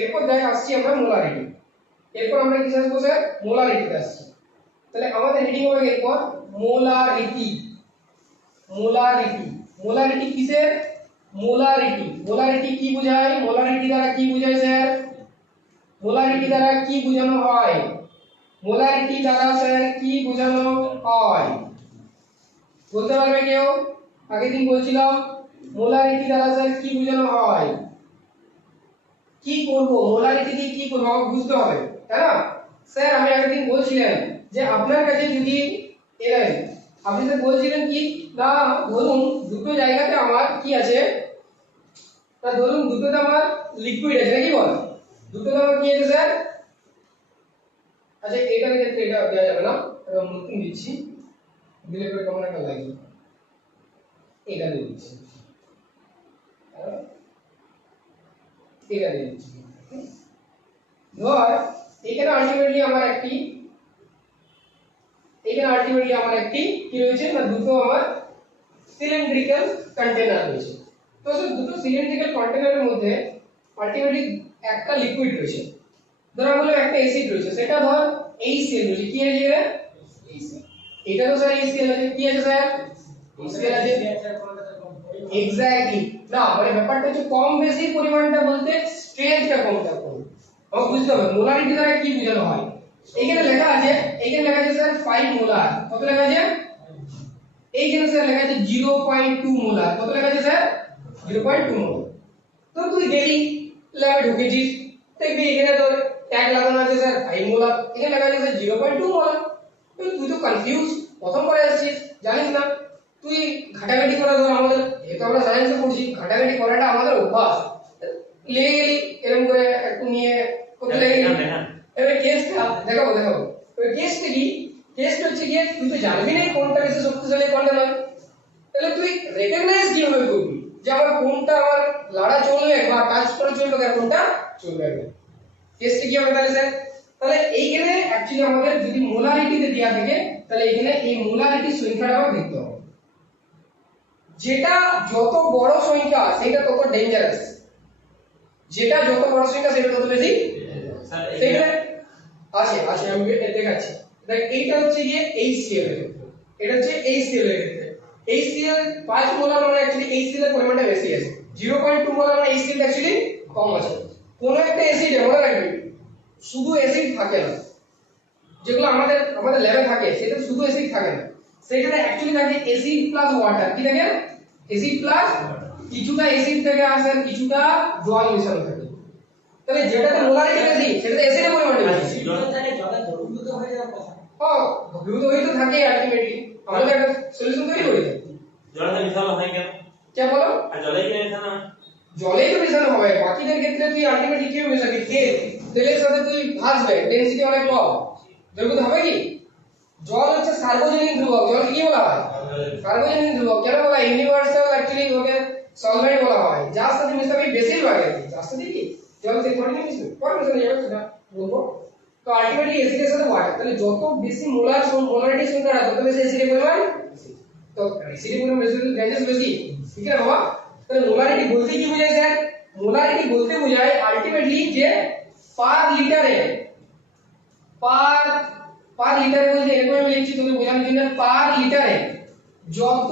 এরপর দেখ আসছি আমরা মোলারিটি। এরপর আমরা কি আসবো স্যার? মোলারিটিতে আসছি। তাহলে আমাদের হেডিং হবে এরপর মোলারিটি। মোলারিটি, মোলারিটি কিসের? মোলারিটি। মোলারিটি কি বোঝায়? মোলারিটি দ্বারা কি বোঝায় স্যার? মোলারিটি দ্বারা কি বোঝানো হয়? মোলারিটি দ্বারা স্যার কি বোঝানো হয় বলতে পারবে কেউ? আগের দিন বলছিলাম মোলারিটি দ্বারা স্যার কি বোঝানো হয়। কি করব মোলারিটি দিয়ে কি করব আমাকে বুঝতে হবে, তাই না? স্যার আমি আগের দিন বলছিলাম যে আপনার কাছে যদি আপনি তো বলছিলেন কি না, ধরুন দুটো জায়গাতে আমার কি আছে, তা ধরুন দুটোতে আমার লিকুইড আছে নাকি বল, দুটোতে আমার কি আছে স্যার? আচ্ছা এটার ক্ষেত্রে এটা দেওয়া যাবে না, আমি নতুন দিচ্ছি, দিলে পরে কেমন একটা লাগে, এটা দিয়ে দিচ্ছি, এটা দিয়ে দিচ্ছি। ধর এখানে আলটিমেটলি আমার একটি কি রয়েছে না, দুটো আমার সিলিন্ড্রিক্যাল কন্টেনার রয়েছে। তো দুটো সিলিন্ড্রিক্যাল কন্টেনারের মধ্যে আলটিমেটলি একটা লিকুইড রয়েছে, ধর হলো একটা অ্যাসিড রয়েছে, সেটা ধর HCl রয়েছে। কি আছে রে? HCl। এটা তো স্যার HCl আছে। কি আছে স্যার? HCl আছে। এক্স্যাক্টলি। না মানে ব্যাপারটা হচ্ছে কম বেশি পরিমাণটা বলতে স্ট্রেংথটা কোনটা কোন আমাকে বুঝতে হবে। মোলারিটি দ্বারা কি বোঝানো হয়? এইখানে লেখা আছে স্যার 5 মোলার। কত লেখা আছে? এইখানে স্যার লেখা আছে 0.2 মোলার। কত লেখা আছে স্যার? 0.2 মোলার। তো তুই গেলি ল্যাবে ঢুকেছিস, দেখবি এখানে তোর ট্যাগ লাগানো আছে স্যার 5 মোলার, এখানে লেখা আছে স্যার 0.2 মোলার। তুই তো কনফিউজ, প্রথম করে আসছিস, জানিস না। তুই ঘাটাঘাটি করা, ধর আমাদের যেহেতু আমরা সায়েন্সে পড়ছি, ঘাটাঘাটি করাটা আমাদের অভ্যাস। লেগে গেলি এরকম করে একটু নিয়ে করতে লেগে গেলি। এবার কেসটা দেখাবো। এবার কেসটা কি? কেসটা হচ্ছে কি, তুই তো জানবি না কোনটা বেশি শক্তিশালী কোনটা নয়, তাহলে তুই রেকগনাইজ কিভাবে করবি যে আমার কোনটা আমার লাড়া চলবে বা টাচ করে চলবে আর কোনটা চলবে না? কেসটা কি হবে তাহলে স্যার? তাহলে এইখানে অ্যাকচুয়ালি আমাদের যদি মোলারিটিতে দেয়া থাকে, তাহলে এখানে এই মোলারিটি সংখ্যাটা আমাদের দেখতে হবে। যেটা যত বড় সংখ্যা সেটা তত ডেঞ্জারাস, যেটা যত বড় সংখ্যা সেটা তত বেশি স্যার। এখানে আছে আমি দেখাচ্ছি। দেখ এইটা হচ্ছে গিয়ে HCl এর ক্ষেত্রে, এটা হচ্ছে HCl এর ক্ষেত্রে। HCl 5 মোলার মানে অ্যাকচুয়ালি HCl এর পরিমাণটা বেশি আছে, 0.2 মোলার মানে HCl অ্যাকচুয়ালি কম আছে। কোন একটা অ্যাসিডে মনে রাখবি শুধু অ্যাসিড থাকে না, যেগুলো আমাদের ল্যাবে থাকে সেটা শুধু অ্যাসিড থাকে না, সেখানে অ্যাকচুয়ালি থাকে অ্যাসিড প্লাস ওয়াটার। কি থাকে? অ্যাসিড প্লাস কিছুটা অ্যাসিড থেকে আসে আর কিছুটা জল মেশানো থাকে। তাহলে যেটাতে মোলারিটি বেশি সেটাতে অ্যাসিডের পরিমাণ বেশি। জল থাকে, জলে দ্রবীভূত হয়ে যাওয়ার কথা। হ্যাঁ দ্রবীভূত হয়ে তো থাকে আলটিমেটলি, আমরা একটা সলিউশন তৈরি করি। জলে মেশানো হয় কেন? কি বলো? আর জলেই কি মেশানো হয়? জলেই তো মেশানো হবে। বাকিদের ক্ষেত্রে তুই আলটিমেটলি কি মেশাবি? তেলের সাথে তুই ভাসবে, ডেনসিটি অনেক কম, দ্রবীভূত হবে কি? জল হচ্ছে সার্বজনীন ধ্রুবক। জল কি বলা হয়? সার্বজনীন ধ্রুবক। কেন বলা হয়? ইউনিভার্সাল অ্যাকচুয়ালি ওকে সলভেন্ট বলা হয়। যার সাথে মিশাবি বেশিরভাগ আর কি, যার সাথে কি জল থেকে থোড়ি মিশবে, পরে মিশানো যাবে সেটা বলবো। তো আলটিমেটলি অ্যাসিডের সাথে ওয়াটার, তাহলে যত বেশি মোলারিটি সংখ্যা তত বেশি অ্যাসিডের পরিমাণ বেশি। তো অ্যাসিডের পরিমাণ বেশি হলে ডেঞ্জারাস বেশি, ঠিক আছে বাবা? তাহলে মোলারিটি বলতে কি বোঝায় স্যার? মোলারিটি বলতে বোঝায় আলটিমেটলি যে পার লিটারে বলতে এরকম আমি লিখছি তোকে বোঝানোর জন্য, পার লিটারে যত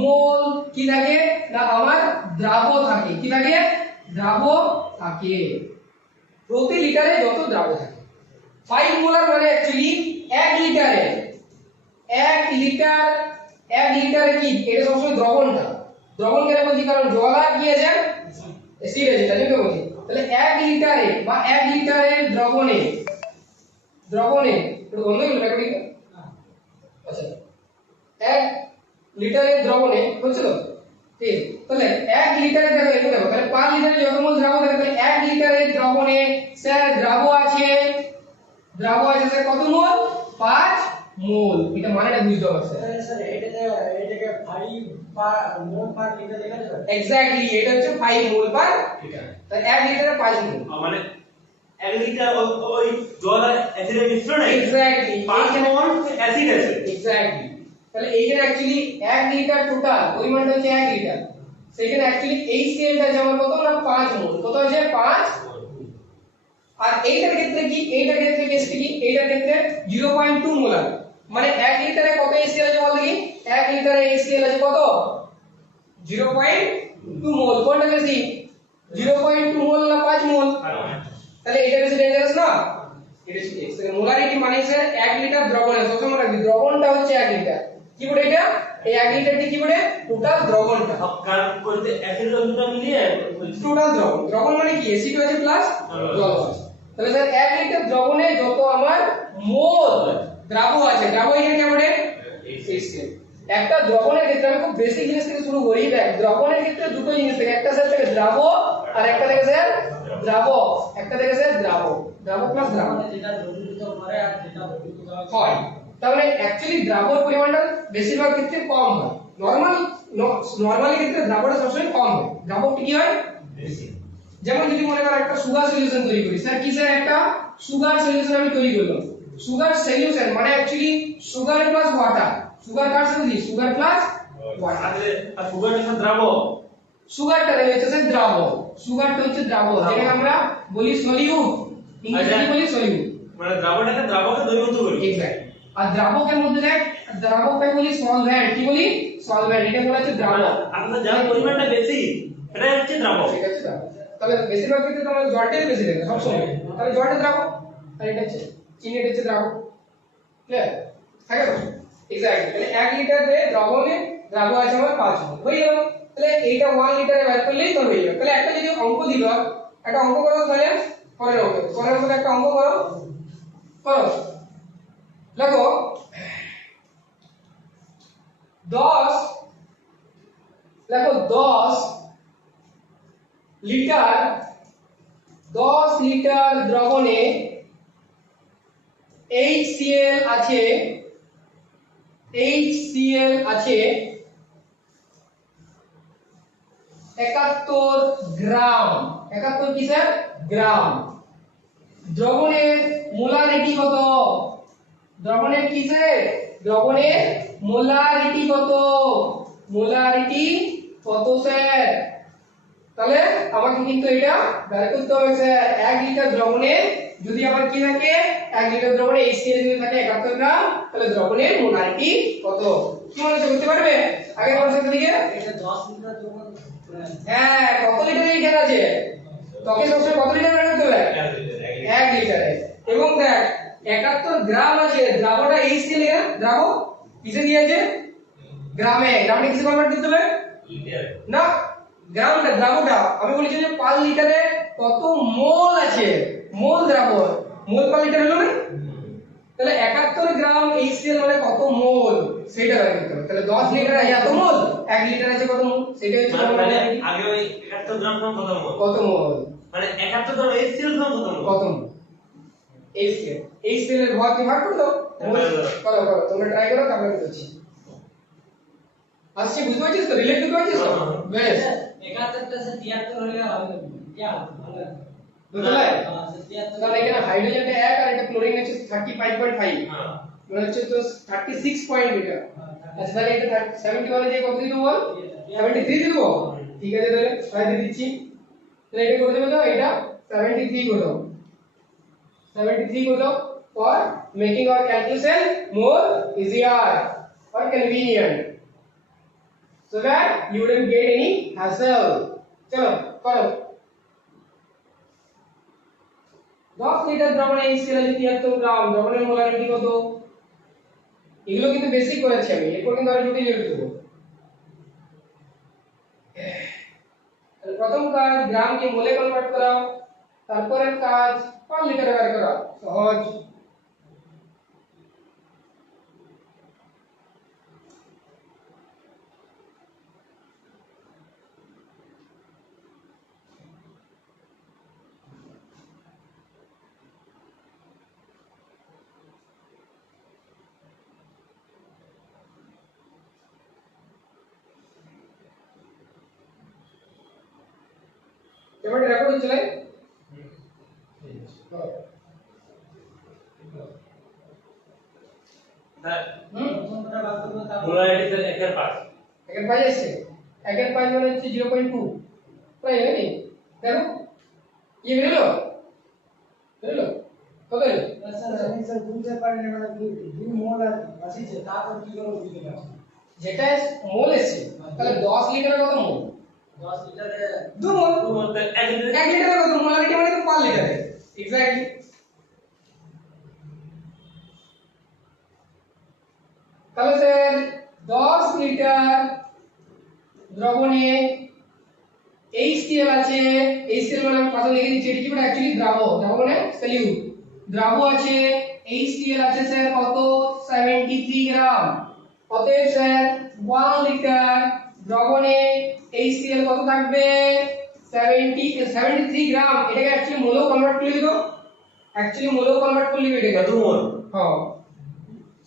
মোল কি থাকে না আমার দ্রাব থাকে। কি থাকে? দ্রাব থাকে। প্রতি লিটারে যত দ্রাব থাকে। 5 মোলার মানে অ্যাকচুয়ালি 1 লিটারে 1 লিটারে কি, এটা সবসময় দ্রবণটা। দ্রবণ কেন বলছি? কারণ জল আর কি আছে? অ্যাসিড আছে, তাই তো বলছি। তাহলে 1 লিটারে বা 1 লিটারের দ্রবণে একটু বন্ধ করে রেকর্ডিং। আচ্ছা 1 লিটারের দ্রবণে হচ্ছে তো ঠিক। তাহলে 1 লিটারে দেখো তাহলে 5 লিটারে যত মোল দ্রাব থাকে, তাহলে 1 লিটারের দ্রবণে স্যার দ্রাব আছে স্যার কত মোল? 5 মোল। এটা মানেটা বুঝতে হবে স্যার। স্যার এটাকে 5 মোল পার লিটার লেখা যাবে? এক্স্যাক্টলি, এটা হচ্ছে 5 মোল পার লিটার। তাহলে 1 লিটারে 5 মোল মানে 1 লিটার ওই জল আর অ্যাসিডের মিশ্রণ। এক্স্যাক্টলি 5 মোল অ্যাসিড আছে। এক্স্যাক্টলি। তাহলে এইখানে অ্যাকচুয়ালি 1 লিটার টোটাল পরিমাণটা হচ্ছে 1 লিটার, সেখানে অ্যাকচুয়ালি HCl টা যেমন কত না 5 মোল। কত আছে? 5 আর এইটার ক্ষেত্রে কি, এইটার ক্ষেত্রে কেসটা কি, এইটার ক্ষেত্রে 0.2 মোলার, মানে 1 লিটারে কত HCl আছে বল দেখি, 1 লিটারে HCl আছে কত, 0.2 মোল। কোনটা বেশি, 0.2 মোল না 5 মোল? তাহলে এটা বেশি ডেঞ্জারাস না, এটা হচ্ছে x। তাহলে মোলারিটি মানে হচ্ছে 1 লিটার দ্রবণে, সবসময় রাখবি দ্রবণটা হচ্ছে 1 লিটার। কি বলে এটা, এই 1 লিটারটি কি বলে, টোটাল দ্রবণটা। কার করতে অ্যাসিড দুটো মিলিয়ে টোটাল দ্রবণ, দ্রবণ মানে কি, অ্যাসিড আছে প্লাস জল আছে। তাহলে স্যার 1 লিটার দ্রবণে যত আমার মোল দ্রাবক আছে, দ্রাবক এখানে কেমন HCl। একটা দ্রবণের ক্ষেত্রে আমি খুব বেসিক জিনিস থেকে শুরু করি, দেখ দ্রবণের ক্ষেত্রে দুটো জিনিস থাকে, একটা স্যার থাকে দ্রাবক আর একটা থাকে স্যার দ্রাবক, একটা থাকে স্যার দ্রাবক, দ্রাবক প্লাস দ্রাবক যেটা দ্রবীভূত করে আর যেটা দ্রবীভূত হয়। তার মানে অ্যাকচুয়ালি দ্রাবক পরিমাণটা বেশিরভাগ ক্ষেত্রে কম হয়, নরমালি ক্ষেত্রে দ্রাবকটা সবসময় কম হয়, দ্রাবকটা কি হয় বেশি। যেমন যদি মনে করো একটা সুগার সলিউশন তৈরি করি, স্যার কি স্যার একটা সুগার সলিউশন আমি তৈরি করলাম, সুগার সলিউশন মানে actually sugar plus water, sugar কার সাথে দিই, সুগার প্লাস ওয়াটার। আর সুগারটা দ্রাবক, সুগারটা হচ্ছে স্যার দ্রাবক, সুগারটা হচ্ছে দ্রাবক, যেটাকে আমরা বলি সলিউট, ইংরেজিতে বলি সলিউট, মানে দ্রাবকটাকে দ্রাবকে দ্রবীভূত করি। এক্স্যাক্ট। আর দ্রাবকের মধ্যে দেখ, দ্রাবকটাকে বলি সলভেন্ট, কি বলি সলভেন্ট, এটা বলা হচ্ছে দ্রাবক। আমরা যার পরিমাণটা বেশি এটা হচ্ছে দ্রাবক। ঠিক আছে, তবে বেশিরভাগ ক্ষেত্রে তোমরা জলটাই বেশি দেবে সব সময়, তাহলে জলটা দ্রাবক আর এটা হচ্ছে চিনি, এটা হচ্ছে দ্রাবক। ক্লিয়ার থাকে তো, এক্স্যাক্টলি। তাহলে 1 লিটারে দ্রবণে দ্রাবক আছে আমার 5 মোল, হয়ে গেল। তাহলে এইটা 1 লিটারে বের করলেই তো হয়ে যাবে। তাহলে একটা যদি অঙ্ক দিল, একটা অঙ্ক করো তাহলে, পরের অঙ্কে একটা অঙ্ক করো, করো দেখো 10 লিটার 10 লিটার দ্রবণে HCl আছে 71 গ্রাম, 71 কি স্যার গ্রাম। দ্রবণের মোলারিটি কত, দ্রবণের কি স্যার, দ্রবণের মোলারিটি কত, মোলারিটি কত স্যার। তাহলে আমাকে কিন্তু এটা বের করতে হবে স্যার, 1 লিটার দ্রবণে যদি আবার কি থাকে, 1 লিটার দ্রবণে HCl যদি থাকে 71 গ্রাম, তাহলে দ্রবণের মোলারিটি কত, কি মনে হচ্ছে করতে পারবে? আগে কোন সাথে দিকে, এটা 10 লিটার দ্রবণ, হ্যাঁ কত লিটার এখানে আছে, তোকে সবসময় কত লিটার বের করতে হবে, 1 লিটারে। এবং দেখ 71 গ্রাম আছে, দ্রাবকটা HCl এর দ্রাবক কিসে দিয়েছে, গ্রামে, গ্রামে কিসে কনভার্ট করতে হবে, না গ্রামটা, দ্রাবকটা আমি বলেছি যে 5 লিটারে কত মোল আছে, মোল দ্রাবক, মোল পার লিটার হলো না, তাহলে 71 গ্রাম HCl মানে কত মোল সেটা বের করতে হবে। তাহলে 10 লিটারে এত মোল, 1 লিটার আছে কত মোল, সেটা হচ্ছে মানে আগে ওই 71 গ্রাম সমান কত মোল, মানে 71 গ্রাম HCl সমান কত মোল, HCl এর ভর কি ভাগ করে দাও, করো তোমরা ট্রাই করো, তারপরে বলছি। আসছে, বুঝতে পারছিস তো, রিলেট করতে পারছিস তো, বেশ 71 টা से 73 হলে হবে क्या ভালো বুঝলে। তাহলে এখানে হাইড্রোজেনটা 1 আর এটা ক্লোরিন হচ্ছে 35.5, হ্যাঁ মানে হচ্ছে তো 36 পয়েন্ট এটা। আচ্ছা তাহলে এটা 71 এ কত দিতে বল, 73 দিব, ঠিক আছে তাহলে 5 দিয়ে দিচ্ছি। তাহলে এটা করে দেবে তো, এটা 73 করে দাও, 73 করে দাও, for making our calculation more easier or convenient, so that you wouldn't get any hassle. চলো করো, 10 লিটার দ্রবণে HCl আছে 73 গ্রাম, দ্রবণের মোলারিটি কত, এগুলো কিন্তু বেসিক করেছি আমি, এরপর কিন্তু আরো জটিল জটিল দেবো। তাহলে প্রথম কাজ গ্রামকে মোলে কনভার্ট করা, তারপরের কাজ পার লিটারে বের করা, সহজ। ক্যামেরা রেকর্ড হচ্ছে না, মোলারিটি 1/5, 1/5 আসছে, 1/5 মানে হচ্ছে 0.2, প্রায় নাকি, দেখো ইয়ে বেরোলো, বুঝলো কত হলো স্যার আমি স্যার বুঝতে পারিনি মানে দুই মোল আছে তারপর কি করে বুঝতে পারছি যেটা মোল এসছে তাহলে 10 লিটারে কত মোল 10 লিটারে 2 মোল তো বলতে 1 লিটার 1 লিটারে কত মোলারিটি মানে তো পার লিটারে এক্স্যাক্টলি তাহলে স্যার 10 লিটার দ্রবণে HCl আছে HCl মানে আমি কথা লিখে দিচ্ছি এটা কি বলে অ্যাকচুয়ালি দ্রাবক মানে সলিউট দ্রাবক আছে HCl আছে স্যার কত 73 গ্রাম অতএব স্যার 1 লিটার দ্রবণে HCl কত থাকবে 73 গ্রাম এটাকে অ্যাকচুয়ালি মোলে কনভার্ট করে দিও অ্যাকচুয়ালি মোলে কনভার্ট করে দিও এটাকে কত মোল হ্যাঁ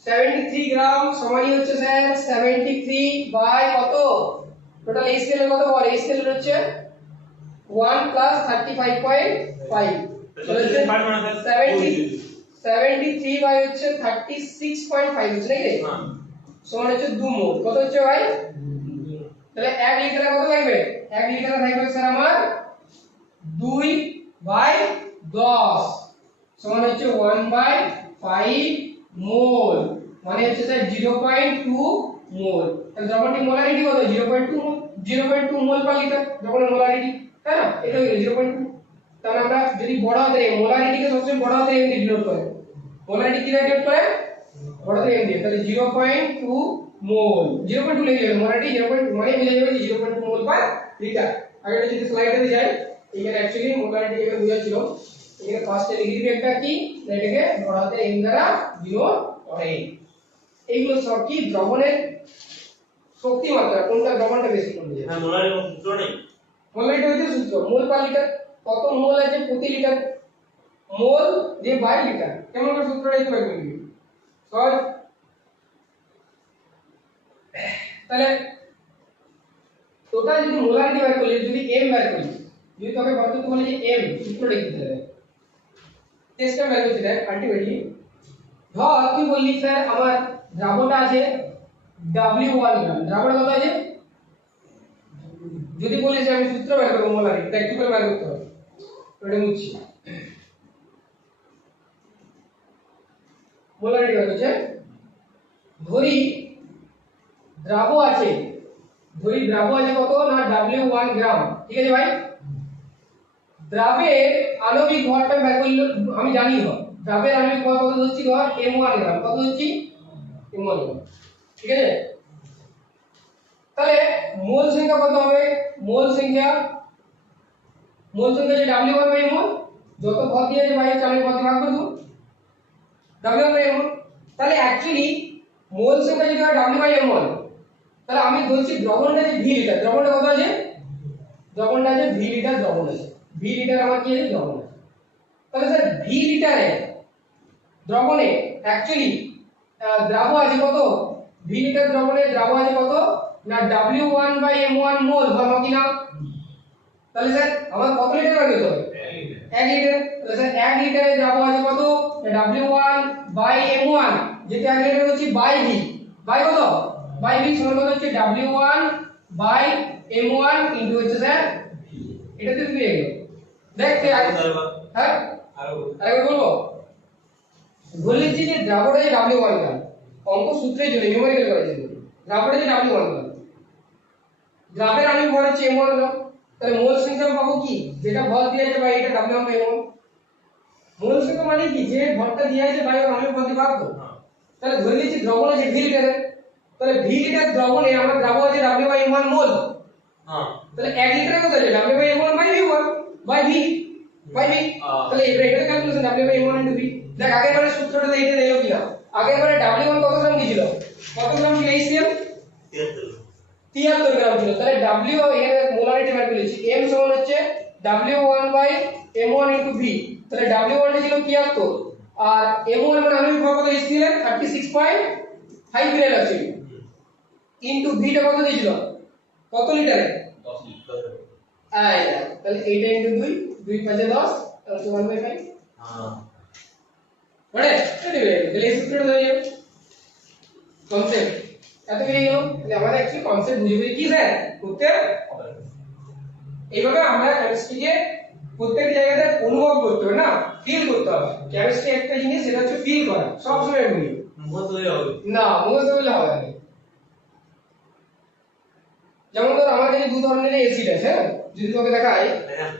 73 গ্রাম সমানই হচ্ছে স্যার 73 বাই কত টোটাল HCl এর কত বল HCl এর হচ্ছে 1 প্লাস 35.5 তাহলে 73 বাই হচ্ছে 36.5 হচ্ছে নাকি হ্যাঁ সমান হচ্ছে 2 মোল কত হচ্ছে ভাই তাহলে 1 লিটারে কত থাকবে 1 লিটারে থাকবে স্যার আমার 2 বাই 10 সমান হচ্ছে 1 বাই 5 মোল মানে হচ্ছে স্যার 0.2 মোল তাহলে দ্রবণটির মোলারিটি কত 0.2 মোল 0.2 মোল পার লিটার দ্রবণের মোলারিটি তাই না এটা হলো 0.2 তাহলে আমরা যদি বড় হাতের মোলারিটিকে সবসময় বড় হাতের এম দিয়ে ডিনোট করে মোলারিটি কি ডিনোট করে বড় হাতের এম দিয়ে তাহলে 0.2 মোল 0.2 লিখে দেবেন মোলারিটি 0.2 মানে বুঝে যাবে যে 0.2 মোল পার লিটার আগে যদি স্লাইডে যাই এখানে অ্যাকচুয়ালি মোলারিটি এখানে বুঝাচ্ছিল এখানে ফার্স্টে লিখে দিবি একটা কি এটাকে বড় হাতের এম দ্বারা ডিনোট করে এইগুলো সব কি দ্রবণের শক্তি মাত্রা কোনটা দ্রবণটা বেশি কোন দিয়ে হ্যাঁ মোলারের কোনো সূত্র নেই মোলারিটি হচ্ছে সূত্র মোল পার লিটার কত মোল আছে প্রতি লিটার মোল যে বাই লিটার কেমন করে সূত্রটা দিতে পারবেন কি সহজ তাহলে টোটাল যদি মোলারিটি বার করি যদি m বার করি যদি তোকে বলতে বলে যে m সূত্রটা কি দিতে হবে টেস্টটা বার করতে দেয় আলটিমেটলি ধর তুই বললি স্যার আমার দ্রাবণটা আছে W1 গ্রাম দ্রাবণটা কত আছে যদি বলি যে আমি সূত্র বের করব মোলারিটি প্র্যাকটিক্যাল বের করতে হবে ওটা মুছছি মোলারিটি বের হচ্ছে ধরি দ্রাব আছে কত না W1 গ্রাম ঠিক আছে ভাই দ্রাবের আণবিক ভরটা বের করলে আমি জানি না দ্রাবের আণবিক ভর কত হচ্ছে ধর M1 গ্রাম কত হচ্ছে M1 গ্রাম ঠিক আছে তাহলে মোল সংখ্যা কত হবে মোল সংখ্যা যে W1 বাই মোল যত ভর দিয়েছে ভাই আমি ভর ভাগ করে দেব W1 বাই মোল তাহলে অ্যাকচুয়ালি মোল সংখ্যা যদি হয় W বাই M1 তাহলে আমি বলছি দ্রবণটা যে V লিটার দ্রবণটা কত আছে দ্রবণটা আছে V লিটার দ্রবণ আছে V লিটার আমার কি আছে দ্রবণ আছে তাহলে স্যার V লিটারে দ্রবণে অ্যাকচুয়ালি দ্রাব আছে কত V লিটার দ্রবণে দ্রাব আছে কত না W1 বাই M1 মোল ভালো কি না তাহলে স্যার আমার কত লিটার লাগে তো 1 লিটার তাহলে স্যার 1 লিটারে দ্রাব আছে কত W1 বাই M1 যেটা 1 লিটার হচ্ছে বাই V বাই কত বাই V সমান কত হচ্ছে W1 বাই M1 ইনটু হচ্ছে স্যার এটা তো পেয়ে গেল দেখতে হ্যাঁ আরেকবার বলবো বলেছি যে দ্রাবণে যে W1 গ্রাম অঙ্ক সূত্রের জন্য নিউমেরিক্যাল করার জন্য দ্রাবণে যে W1 গ্রাম দ্রাবের আণবিক ভর হচ্ছে M1 গ্রাম তাহলে মোল সংখ্যা পাবো কি যেটা ভর দিয়েছে ভাই এটা W1 বাই M1 মোল সংখ্যা মানে কি যে ভরটা দিয়েছে ভাই ওর আণবিক ভর দিয়ে ভাগ দাও তাহলে ধরে নিচ্ছি দ্রবণ আছে V লিটারে তাহলে V লিটার দ্রবণে আমরা দ্রাবক আছে W বাই M1 মোল হ্যাঁ তাহলে 1 লিটারে কত আছে W by M1 by V1 by V তাহলে এটা calculation W by M1 * V দেখ আগের বারে সূত্রটা এইটা দিলো কিনা আগের বারে W1 কত গ্রাম দিছিল কত গ্রাম ছিল HCl 73 গ্রাম ছিল তাহলে W এর মোলারিটি বের করেছি M সমান হচ্ছে W1 বাই M1 * V তাহলে W1 টা ছিল 73 আর M1 মানে আণবিক ভর কত HCl এর 36.5 গ্রাম আছে ইনটু V টা কত দিছিল কত লিটারে 10 লিটার তাহলে এইটা ইনটু 2 5 10 তাহলে 1/5 হ্যাঁ পড়ে তাহলে এই সূত্রটা ধরে যাও কনসেপ্ট এত বেরিয়ে গেল তাহলে আমাদের অ্যাকচুয়ালি কনসেপ্ট বুঝে বুঝে কি স্যার করতে এইভাবে আমরা কেমিস্ট্রিকে প্রত্যেক জায়গাতে অনুভব করতে হবে না, ফিল করতে হবে। কেমিস্ট্রি একটা জিনিস, সেটা হচ্ছে ফিল করা, সব সময় ভুলি মুখস্থ হয়ে হবে না, মুখস্থ করলে হবে না। যেমন ধর আমাদের দু ধরনের অ্যাসিড আছে, হ্যাঁ, যদি তোকে দেখাই হ্যাঁ